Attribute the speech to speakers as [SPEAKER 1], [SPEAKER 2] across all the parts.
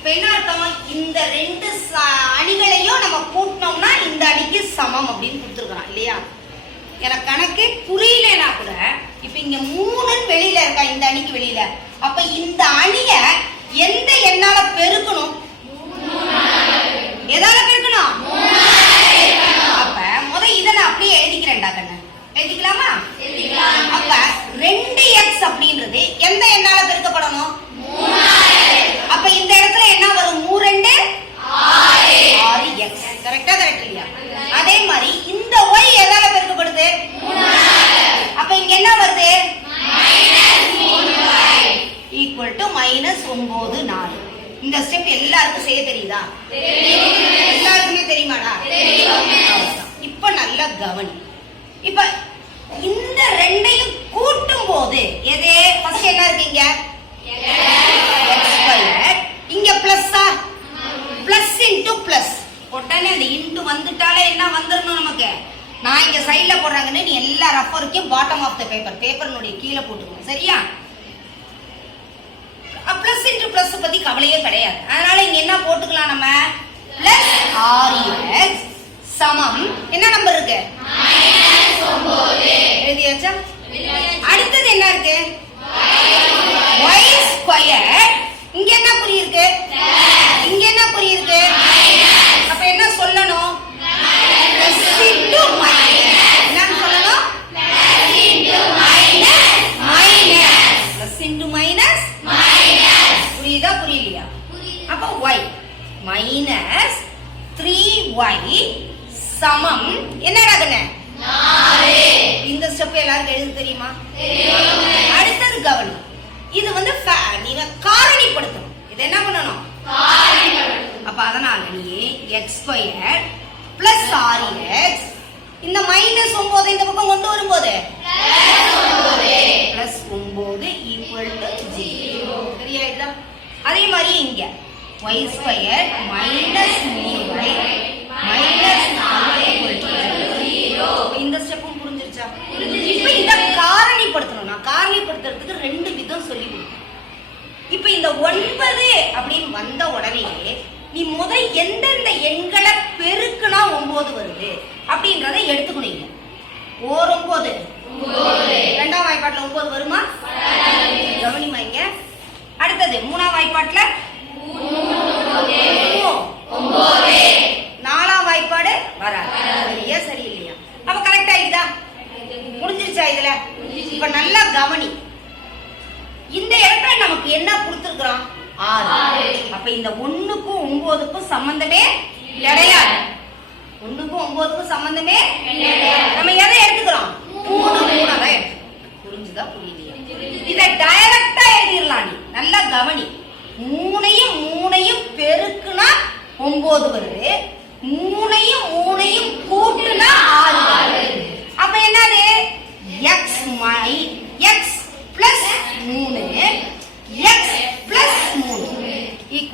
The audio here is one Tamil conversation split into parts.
[SPEAKER 1] இப்ப என்ன அர்த்தம் இந்த ரெண்டு அணிகளையும் நம்ம கூட்டினோம்னா இந்த அணிக்கு சமம் அப்படின்னு கொடுத்துருக்கலாம் இல்லையா? எனக்கு கணக்கே புரியலனா கூட இப்ப இங்க மூணுன்னு வெளியில இருக்கா இந்த அணிக்கு வெளியில? அப்ப இந்த அணிய எந்த எண்ணால பெருக்கணும்? எதால பெருக்கணும்? அப்ப முத இத நான் அப்படியே எழுதிக்கிறேன்டா கண்ணு. எழுதிக்கலாமா? அப்ப ரெண்டு எக்ஸ் அப்படின்றது எந்த எண்ணால பெருக்கப்படணும் அப்ப இந்த இடத்துல என்ன வரும் மூ ரெண்டு ஆறு எக்ஸ் கரெக்டா கரெக்ட் இல்லையா அதே மாதிரி இந்த ஒய் எதால பெருக்கப்படுது அப்ப இங்க என்ன வருது எட்டு மைனஸ் ஒன்பது நாலு. இந்த ஸ்டெப் எல்லாருக்கும் செய்ய தெரியுதா? எல்லாருக்குமே தெரியுமாடா? இப்ப நல்லா கவனி. இப்ப இந்த ரெண்டையும் கூட்டும் போது எது? ஃபர்ஸ்ட் என்ன இருக்கீங்க? இங்க பிளஸ்ஸா பிளஸ் இன்டு பிளஸ் உடனே அந்த இன்டு வந்துட்டாலே என்ன வந்துடணும் நமக்கு? நான் இங்க சைட்ல போடுறாங்கன்னு நீ எல்லா ரஃபருக்கும் பாட்டம் ஆஃப் த பேப்பர் பேப்பர்னுடைய கீழே போட்டுக்கணும். சரியா? பிளஸ் இன்டு பிளஸ் பத்தி கவலையே கிடையாது. அதனால இங்க என்ன போட்டுக்கலாம் நம்ம? பிளஸ் ஆர் எக்ஸ் சமம். என்ன நம்பர் இருக்கு? நாமம் என்ன கண்ணு? இந்த ஸ்டெப் எல்லாருக்கும் எழுத தெரியுமா? அடுத்தது கவனி இது வந்து நீங்க காரணிப்படுத்தணும். இது என்ன பண்ணணும்? அப்ப அதனால நீ x square plus r x இந்த மைனஸ் ஒன்பது இந்த பக்கம் கொண்டு வரும்போது? பிளஸ் ஒன்பது ஈக்குவல் டு ஜீரோ சரியாயிடுதா? அதே மாதிரி இங்க. ஒய் ஸ்கொயர் மைனஸ் மூணு ஒய் ஒன்பது அப்படின்னு வந்த உடனேயே நீ முத எந்தெந்த எண்களை பெருக்குனா ஒன்பது வருது? அப்படின்றத எடுத்துக்கணும் ஓர் ஒன்பது. ரெண்டாம் வாய்ப்பாட்டுல ஒன்பது வருமா? கவனிமா இங்க அடுத்தது மூணாம் வாய்ப்பாட்டுல. நாலாம் வாய்ப்பாடு வராது. சரியா சரியில்லையா? அப்ப கரெக்ட் ஆயிடுதா? முடிஞ்சிருச்சா இதுல? இப்ப நல்லா கவனி. நமக்கு என்ன கொடுத்திருக்கிறோம்? ஆறு. அப்ப இந்த ஒண்ணுக்கும் ஒன்பதுக்கும் சம்பந்தமே கிடையாது. ஒண்ணுக்கும் ஒன்பதுக்கும் சம்பந்தமே நம்ம எதை எடுத்துக்கிறோம்? மூணு. மூணா தான் எடுத்துக்கிறோம். புரிஞ்சுதா புரியலையா? இத டைரக்டா எழுதிடலாம் நீ. நல்லா கவனி. மூணையும் மூணையும் பெருக்குனா ஒன்பது வருது மூணையும் மூணையும் கூட்டுனா ஆறு வருது அப்ப என்னது எக்ஸ் மை எக்ஸ் பிளஸ் மூணு எக்ஸ் பிளஸ் மூணு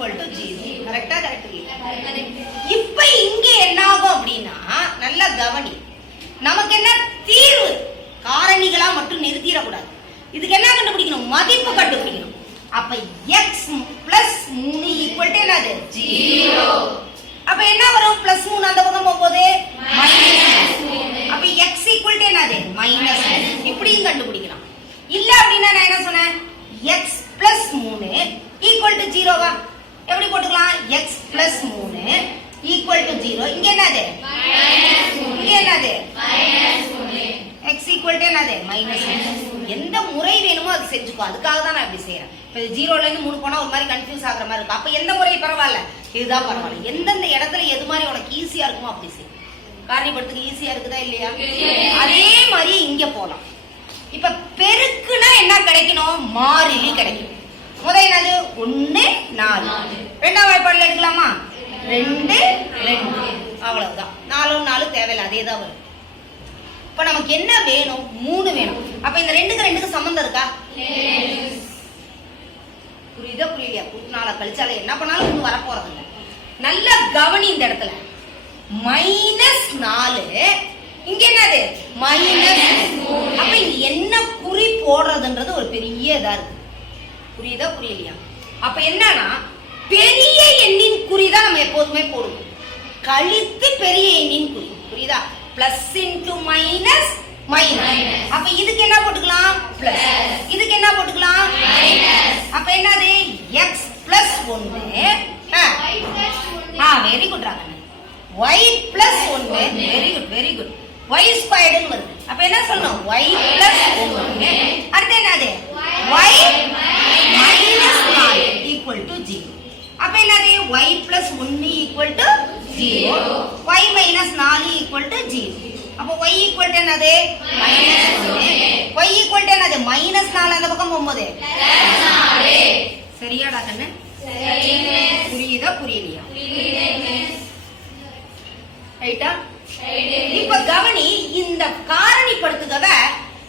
[SPEAKER 1] ஈக்குவல் டு ஜீரோ கரெக்டா கரெக்ட் இப்ப இங்க என்ன ஆகும் அப்படின்னா நல்லா கவனி. நமக்கு என்ன? தீர்வு. காரணிகளா மட்டும் நிறுத்திடக்கூடாது. இதுக்கு என்ன கண்டுபிடிக்கணும்? மதிப்பு கண்டுபிடிக்கணும். அப்ப எக்ஸ் பிளஸ் மூணு ஈக்குவல் டு என்னது? ஜீரோ அப்ப என்ன வரும்? பிளஸ் மூணு அந்த பக்கம் போகும்போது? மைனஸ் அப்ப எக்ஸ் ஈக்குவல் டு என்னது? மைனஸ் இப்படியும் கண்டுபிடிக்கலாம். இல்ல அப்படின்னா நான் என்ன சொன்னேன்? எக்ஸ் பிளஸ் மூணு ஈக்குவல் டு ஜீரோவா எப்படி போட்டுக்கலாம்? எக்ஸ் பிளஸ் மூணு ஈக்குவல் டு ஜீரோ இங்க என்னது? இங்க என்னது? எக்ஸ் ஈக்குவல் டு என்னது? மைனஸ் எந்த முறை வேணுமோ அது செஞ்சுக்கோ. அதுக்காக தான் நான் இப்படி செய்யறேன் இப்போ ஜீரோல இருந்து மூணு போனா ஒரு மாதிரி கன்ஃபியூஸ் ஆகுற மாதிரி இருக்கும். அப்ப எந்த முறை பரவாயில்ல? இதுதான் பரவாயில்ல. எந்தெந்த இடத்துல எது மாதிரி உனக்கு ஈஸியா இருக்குமோ அப்படி செய். காரணிப்படுத்துக்கு ஈஸியா இருக்குதா இல்லையா? அதே மாதிரி இங்க போலாம். இப்ப பெருக்குனா என்ன கிடைக்கணும்? மாறிலி கிடைக்கும். முதல் என்னது ஒண்ணு நாலு. ரெண்டாம் வாய்ப்பாடுல எடுக்கலாமா? ரெண்டு. ரெண்டு அவ்வளவுதான். நாலும் நாலு தேவையில்லை அதே தான் வரும். இப்ப நமக்கு என்ன வேணும்? மூணு வேணும். அப்ப இந்த ரெண்டுக்கு ரெண்டுக்கு சம்மந்தம் இருக்கா? புரியுதா புரியலையா? கூட்டினால கழிச்சால என்ன பண்ணாலும் ஒண்ணு வரப்போறது இல்ல நல்ல கவனி இந்த இடத்துல. மைனஸ் நாலு. இங்க என்னது? மைனஸ் அப்ப இங்க என்ன குறி போடுறதுன்றது ஒரு பெரிய இதா இருக்கு. புரியுதா புரியலையா? அப்ப என்னன்னா பெரிய எண்ணின் குறி தான் நம்ம எப்போதுமே போடுவோம். கழித்து பெரிய எண்ணின் குறி. புரியுதா? பிளஸ் இன்டு மைனஸ் மைனஸ் அப்ப இதுக்கு என்ன போட்டுக்கலாம்? பிளஸ் இதுக்கு என்ன போட்டுக்கலாம்? அப்ப என்னது? எக்ஸ் பிளஸ் ஒன்று. ஆ. வெரி குட் ராகன் ஒய் பிளஸ் ஒன்று. Very good very good y ஸ்கொயர்டுன்னு வருது. அப்ப என்ன சொல்லணும் ஒய் பிளஸ் ஒன்னு அடுத்து என்னது? ஒய் y ஒய் பிளஸ் ஒன்னு equal to zero y minus நாலு ஈக்குவல் டு ஜீரோ அப்ப ஒய் ஈக்குவல் என்னது? மைனஸ் ஒன்னு ஒய் ஈக்குவல் டு என்னது? minus 4 அந்த பக்கம் போகும்போது? சரியாடா கண்ணு. புரியுதா புரியலையா? ரைட்டா இப்ப கவனி இந்த காரணிப்படுத்துகவ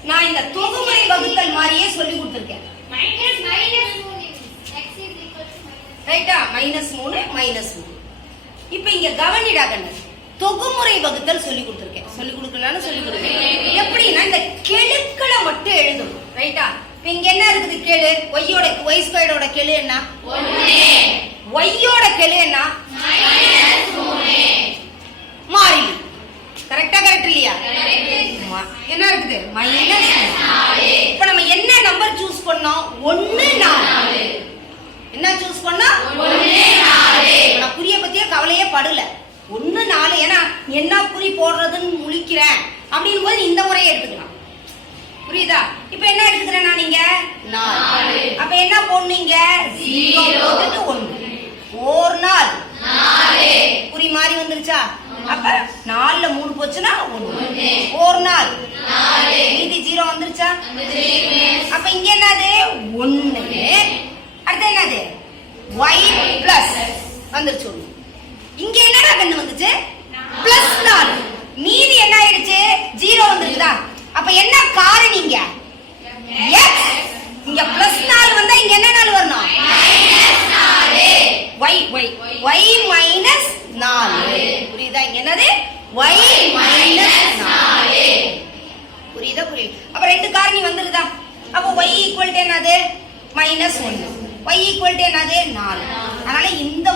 [SPEAKER 1] நான் இந்த தொகுமுறை வகுத்தல் மாதிரியே சொல்லி கொடுத்திருக்கேன். ரைட்டா மைனஸ் மூணு மைனஸ் மூணு. இப்ப இங்க கவனிடா கண்ணு. தொகுமுறை வகுத்தல் சொல்லி கொடுத்துருக்கேன். சொல்லி கொடுக்கலாம்னு சொல்லி கொடுக்கேன் எப்படின்னா இந்த கெழுக்களை மட்டும் எழுதணும் ரைட்டா இப்ப இங்க என்ன இருக்குது கெழு? ஒய்யோட ஒய் ஸ்கொயரோட கெழு என்ன? ஒய்யோட கெழு என்ன? மாறிலி. கரெக்டா கரெக்ட் இல்லையா? என்ன இருக்குது? மைனஸ் இப்ப நம்ம என்ன நம்பர் சூஸ் பண்ணோம்? ஒன்னு நாலு. என்ன சூஸ் பண்ணா? நான் குறிய பத்தியே கவலையே படல. ஒண்ணு நாலு ஏன்னா என்ன குறி போடுறதுன்னு முழிக்கிறேன். அப்படின் போது இந்த முறையை எடுத்துக்கலாம். புரியுதா? இப்ப என்ன எடுத்துக்கிறேன் நான் நீங்க அப்ப என்ன போடுனீங்க? ஒண்ணு. ஒரு நாள். குறி மாறி வந்துருச்சா? அப்ப நாலுல மூணு போச்சுன்னா ஒண்ணு. ஒரு நாள். மீதி ஜீரோ வந்துருச்சா. அப்ப இங்க என்னது? ஒண்ணு. அடுத்து என்னது? ஒய் பிளஸ் வந்துருச்சு ஒண்ணு. இங்க என்னடா கண்ணு வந்துச்சு? பிளஸ் நாலு. மீதி என்ன ஆயிடுச்சு? ஜீரோ வந்துருக்குதா? அப்ப என்ன காரணிங்க இங்க? இங்க பிளஸ் நாலு வந்தா இங்க என்ன நாலு வரணும்? ஒய் ஒய் ஒய் மைனஸ் நாலு. புரியுதா? இங்க என்னது? ஒய் மைனஸ் நாலு. புரியுதா? புரியுது. அப்ப ரெண்டு காரணி வந்துருதா அப்ப ஒய் ஈக்குவல் டு என்னது? மைனஸ் ஒன்னு ஒய் ஈக்குவல் டு என்னது நாலு அதனால இந்த